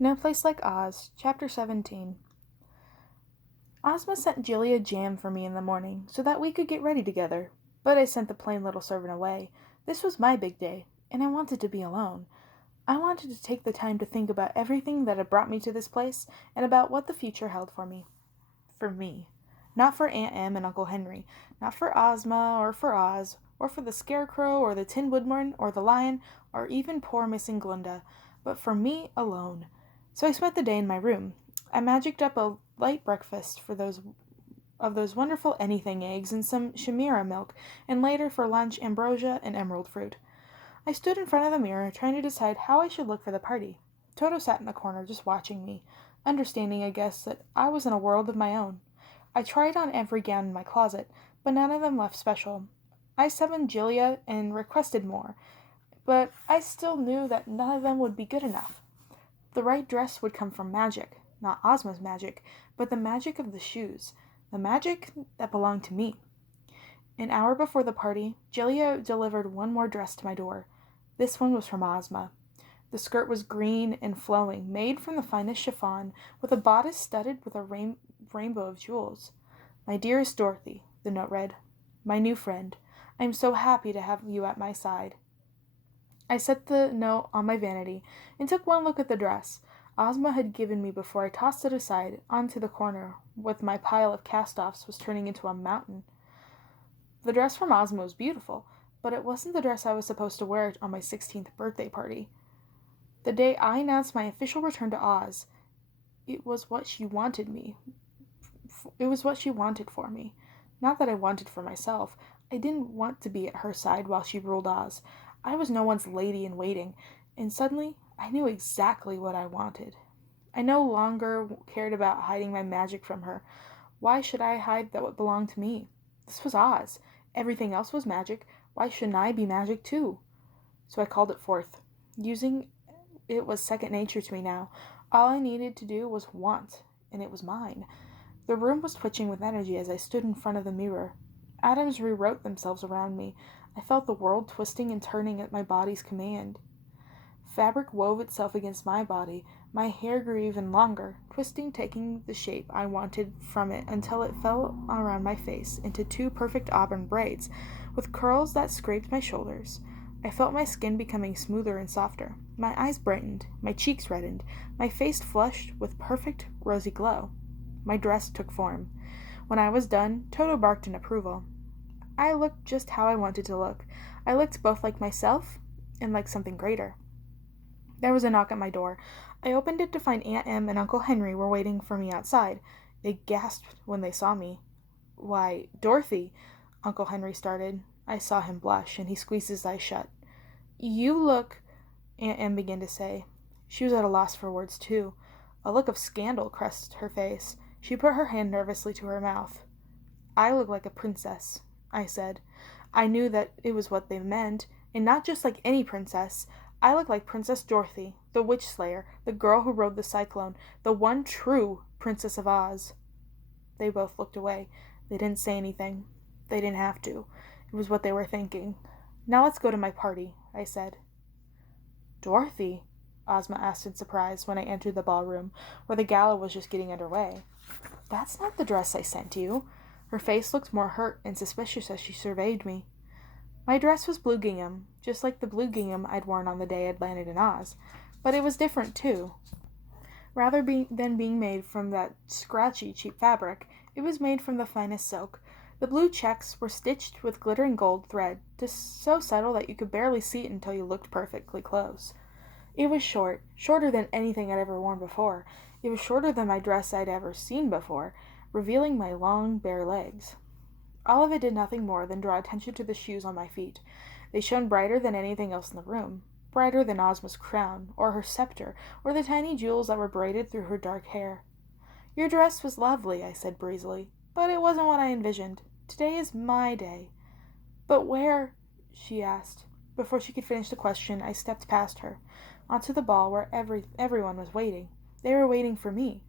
No Place Like Oz, Chapter 17. Ozma sent Jilly a jam for me in the morning, so that we could get ready together. But I sent the plain little servant away. This was my big day, and I wanted to be alone. I wanted to take the time to think about everything that had brought me to this place, and about what the future held for me. For me. Not for Aunt Em and Uncle Henry, not for Ozma, or for Oz, or for the Scarecrow, or the Tin Woodman, or the Lion, or even poor missing Glinda, but for me alone. So I spent the day in my room. I magicked up a light breakfast for those wonderful anything eggs and some chimera milk, and later for lunch ambrosia and emerald fruit. I stood in front of the mirror, trying to decide how I should look for the party. Toto sat in the corner, just watching me, understanding, I guess, that I was in a world of my own. I tried on every gown in my closet, but none of them left special. I summoned Jilia and requested more, but I still knew that none of them would be good enough. The right dress would come from magic, not Ozma's magic, but the magic of the shoes, the magic that belonged to me. An hour before the party, Jilia delivered one more dress to my door. This one was from Ozma. The skirt was green and flowing, made from the finest chiffon, with a bodice studded with a rainbow of jewels. My dearest Dorothy, the note read, my new friend, I am so happy to have you at my side. I set the note on my vanity and took one look at the dress Ozma had given me before I tossed it aside onto the corner with my pile of cast-offs was turning into a mountain. The dress from Ozma was beautiful, but it wasn't the dress I was supposed to wear on my 16th birthday party. The day I announced my official return to Oz, it was what she wanted for me. Not that I wanted for myself. I didn't want to be at her side while she ruled Oz. I was no one's lady in waiting, and suddenly I knew exactly what I wanted. I no longer cared about hiding my magic from her. Why should I hide that what belonged to me? This was Oz. Everything else was magic. Why shouldn't I be magic too? So I called it forth. Using it was second nature to me now. All I needed to do was want, and it was mine. The room was twitching with energy as I stood in front of the mirror. Atoms rewrote themselves around me. I felt the world twisting and turning at my body's command. Fabric wove itself against my body. My hair grew even longer, twisting, taking the shape I wanted from it until it fell around my face into two perfect auburn braids, with curls that scraped my shoulders. I felt my skin becoming smoother and softer. My eyes brightened, my cheeks reddened, my face flushed with perfect rosy glow. My dress took form. When I was done, Toto barked in approval. I looked just how I wanted to look. I looked both like myself and like something greater. There was a knock at my door. I opened it to find Aunt Em and Uncle Henry were waiting for me outside. They gasped when they saw me. Why, Dorothy, Uncle Henry started. I saw him blush, and he squeezed his eyes shut. You look, Aunt Em began to say. She was at a loss for words, too. A look of scandal crossed her face. She put her hand nervously to her mouth. I look like a princess, I said. I knew that it was what they meant, and not just like any princess. I look like Princess Dorothy, the witch slayer, the girl who rode the cyclone, the one true Princess of Oz. They both looked away. They didn't say anything. They didn't have to. It was what they were thinking. Now let's go to my party, I said. Dorothy? Ozma asked in surprise when I entered the ballroom, where the gala was just getting underway. That's not the dress I sent you. Her face looked more hurt and suspicious as she surveyed me. My dress was blue gingham, just like the blue gingham I'd worn on the day I'd landed in Oz. But it was different, too. Rather than being made from that scratchy, cheap fabric, it was made from the finest silk. The blue checks were stitched with glittering gold thread, just so subtle that you could barely see it until you looked perfectly close. It was short, shorter than anything I'd ever worn before. It was shorter than my dress I'd ever seen before, revealing my long, bare legs. All of it did nothing more than draw attention to the shoes on my feet. They shone brighter than anything else in the room, brighter than Ozma's crown, or her scepter, or the tiny jewels that were braided through her dark hair. Your dress was lovely, I said breezily, but it wasn't what I envisioned. Today is my day. But where? She asked. Before she could finish the question, I stepped past her, onto the ball where everyone was waiting. They were waiting for me.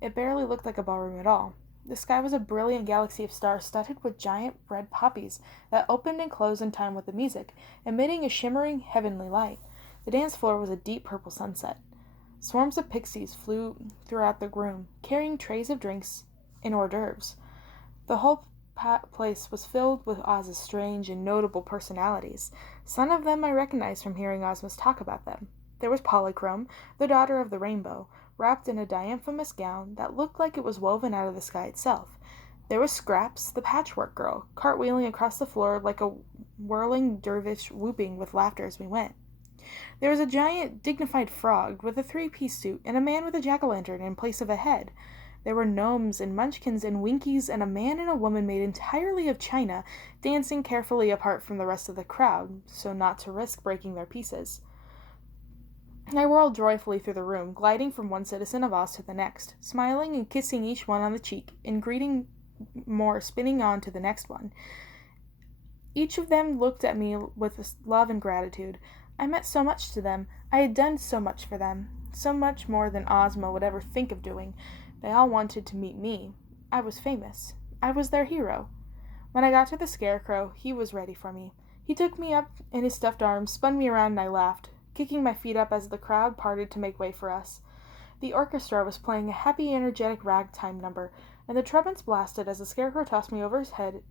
It barely looked like a ballroom at all. The sky was a brilliant galaxy of stars studded with giant red poppies that opened and closed in time with the music, emitting a shimmering heavenly light. The dance floor was a deep purple sunset. Swarms of pixies flew throughout the room, carrying trays of drinks and hors d'oeuvres. The whole place was filled with Oz's strange and notable personalities. Some of them I recognized from hearing Ozma's talk about them. There was Polychrome, the daughter of the rainbow, wrapped in a diaphanous gown that looked like it was woven out of the sky itself. There was Scraps, the patchwork girl, cartwheeling across the floor like a whirling dervish, whooping with laughter as we went. There was a giant, dignified frog with a three-piece suit and a man with a jack-o'-lantern in place of a head. There were gnomes and munchkins and winkies and a man and a woman made entirely of china, dancing carefully apart from the rest of the crowd, so not to risk breaking their pieces. I whirled joyfully through the room, gliding from one citizen of Oz to the next, smiling and kissing each one on the cheek, and greeting more, spinning on to the next one. Each of them looked at me with love and gratitude. I meant so much to them. I had done so much for them, so much more than Ozma would ever think of doing. They all wanted to meet me. I was famous. I was their hero. When I got to the Scarecrow, he was ready for me. He took me up in his stuffed arms, spun me around, and I laughed, kicking my feet up as the crowd parted to make way for us. The orchestra was playing a happy, energetic ragtime number, and the trumpets blasted as the Scarecrow tossed me over his head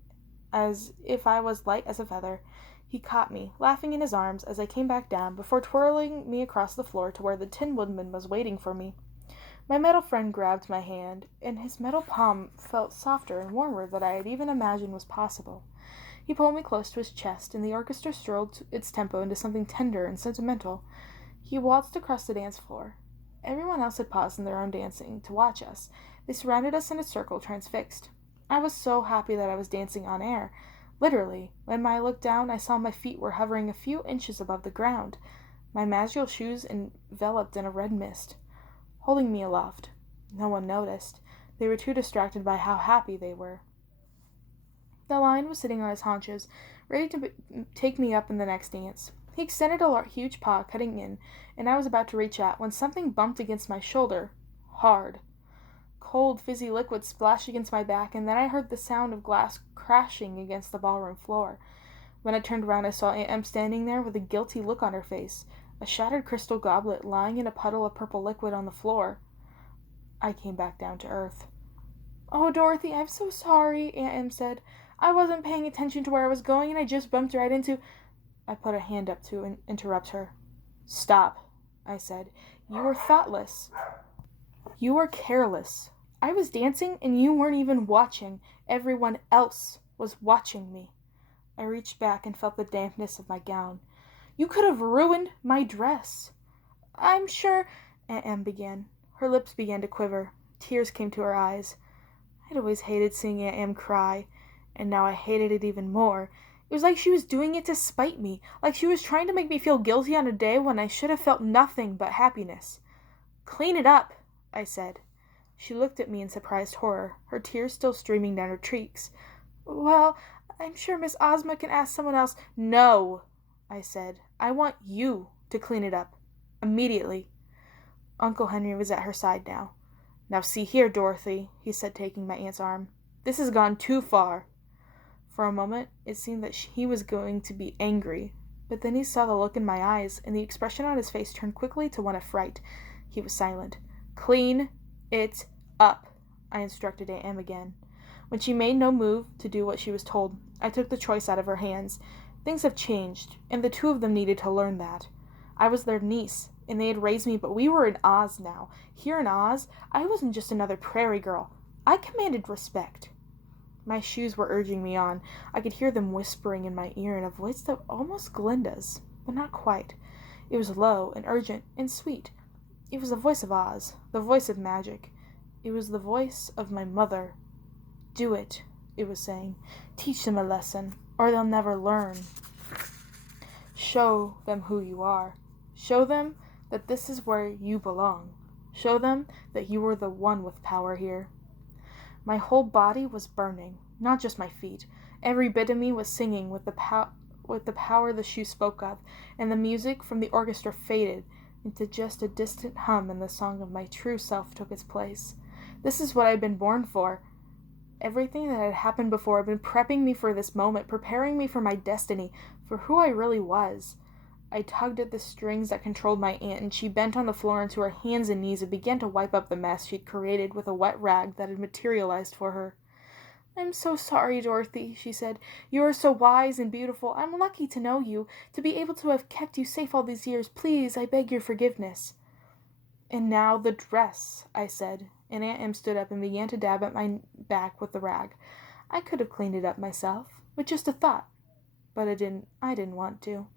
as if I was light as a feather. He caught me, laughing in his arms, as I came back down, before twirling me across the floor to where the Tin Woodman was waiting for me. My metal friend grabbed my hand, and his metal palm felt softer and warmer than I had even imagined was possible. He pulled me close to his chest, and the orchestra strolled its tempo into something tender and sentimental. He waltzed across the dance floor. Everyone else had paused in their own dancing to watch us. They surrounded us in a circle, transfixed. I was so happy that I was dancing on air. Literally, when I looked down, I saw my feet were hovering a few inches above the ground, my magical shoes enveloped in a red mist, holding me aloft. No one noticed. They were too distracted by how happy they were. The lion was sitting on his haunches, ready to take me up in the next dance. He extended a huge paw, cutting in, and I was about to reach out when something bumped against my shoulder. Hard. Cold, fizzy liquid splashed against my back, and then I heard the sound of glass crashing against the ballroom floor. When I turned around, I saw Aunt Em standing there with a guilty look on her face, a shattered crystal goblet lying in a puddle of purple liquid on the floor. I came back down to earth. "Oh, Dorothy, I'm so sorry," Aunt Em said. "I wasn't paying attention to where I was going, and I just bumped right into—" I put a hand up to interrupt her. "Stop," I said. "You were thoughtless. You were careless. I was dancing, and you weren't even watching. Everyone else was watching me." I reached back and felt the dampness of my gown. "You could have ruined my dress." "I'm sure—" Aunt Em began. Her lips began to quiver. Tears came to her eyes. I'd always hated seeing Aunt Em cry, and now I hated it even more. It was like she was doing it to spite me, like she was trying to make me feel guilty on a day when I should have felt nothing but happiness. "Clean it up," I said. She looked at me in surprised horror, her tears still streaming down her cheeks. "Well, I'm sure Miss Ozma can ask someone else." "No," I said. "I want you to clean it up. Immediately." Uncle Henry was at her side now. "Now see here, Dorothy," he said, taking my aunt's arm. "This has gone too far." For a moment, it seemed that he was going to be angry, but then he saw the look in my eyes, and the expression on his face turned quickly to one of fright. He was silent. "Clean it up," I instructed Aunt Em again. When she made no move to do what she was told, I took the choice out of her hands. Things have changed, and the two of them needed to learn that. I was their niece, and they had raised me, but we were in Oz now. Here in Oz, I wasn't just another prairie girl. I commanded respect. My shoes were urging me on. I could hear them whispering in my ear in a voice that almost Glinda's, but not quite. It was low and urgent and sweet. It was the voice of Oz, the voice of magic. It was the voice of my mother. "Do it," it was saying. "Teach them a lesson, or they'll never learn. Show them who you are. Show them that this is where you belong. Show them that you are the one with power here." My whole body was burning, not just my feet. Every bit of me was singing with the power the shoe spoke of, and the music from the orchestra faded into just a distant hum, and the song of my true self took its place. This is what I'd been born for. Everything that had happened before had been prepping me for this moment, preparing me for my destiny, for who I really was. I tugged at the strings that controlled my aunt, and she bent on the floor onto her hands and knees and began to wipe up the mess she'd created with a wet rag that had materialized for her. "I'm so sorry, Dorothy," she said. "You are so wise and beautiful. I'm lucky to know you, to be able to have kept you safe all these years. Please, I beg your forgiveness." "And now the dress," I said, and Aunt Em stood up and began to dab at my back with the rag. I could have cleaned it up myself, with just a thought, but I didn't want to.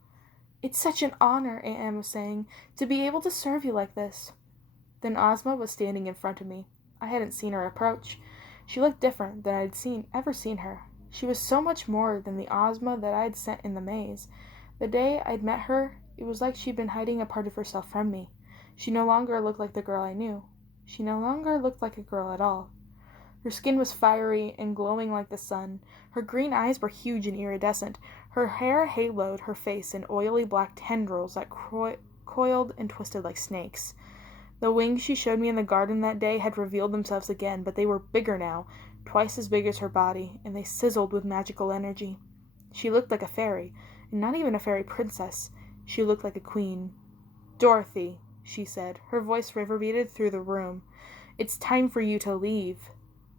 "It's such an honor," Aunt Em was saying, "to be able to serve you like this." Then Ozma was standing in front of me. I hadn't seen her approach. She looked different than ever seen her. She was so much more than the Ozma that I'd sent in the maze. The day I'd met her, it was like she'd been hiding a part of herself from me. She no longer looked like the girl I knew. She no longer looked like a girl at all. Her skin was fiery and glowing like the sun. Her green eyes were huge and iridescent. Her hair haloed her face in oily black tendrils that coiled and twisted like snakes. The wings she showed me in the garden that day had revealed themselves again, but they were bigger now, twice as big as her body, and they sizzled with magical energy. She looked like a fairy, and not even a fairy princess. She looked like a queen. "Dorothy," she said. Her voice reverberated through the room. "It's time for you to leave."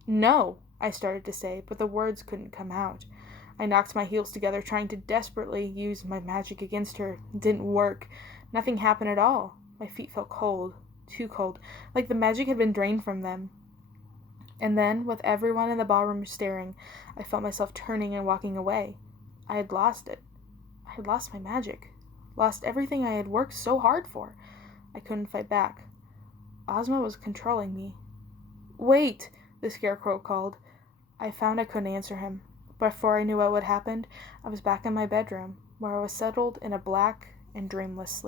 "No," I started to say, but the words couldn't come out. I knocked my heels together, trying to desperately use my magic against her. It didn't work. Nothing happened at all. My feet felt cold. Too cold, like the magic had been drained from them. And then, with everyone in the ballroom staring, I felt myself turning and walking away. I had lost it. I had lost my magic. Lost everything I had worked so hard for. I couldn't fight back. Ozma was controlling me. "Wait!" the Scarecrow called. I found I couldn't answer him. Before I knew what had happened, I was back in my bedroom, where I was settled in a black and dreamless sleep.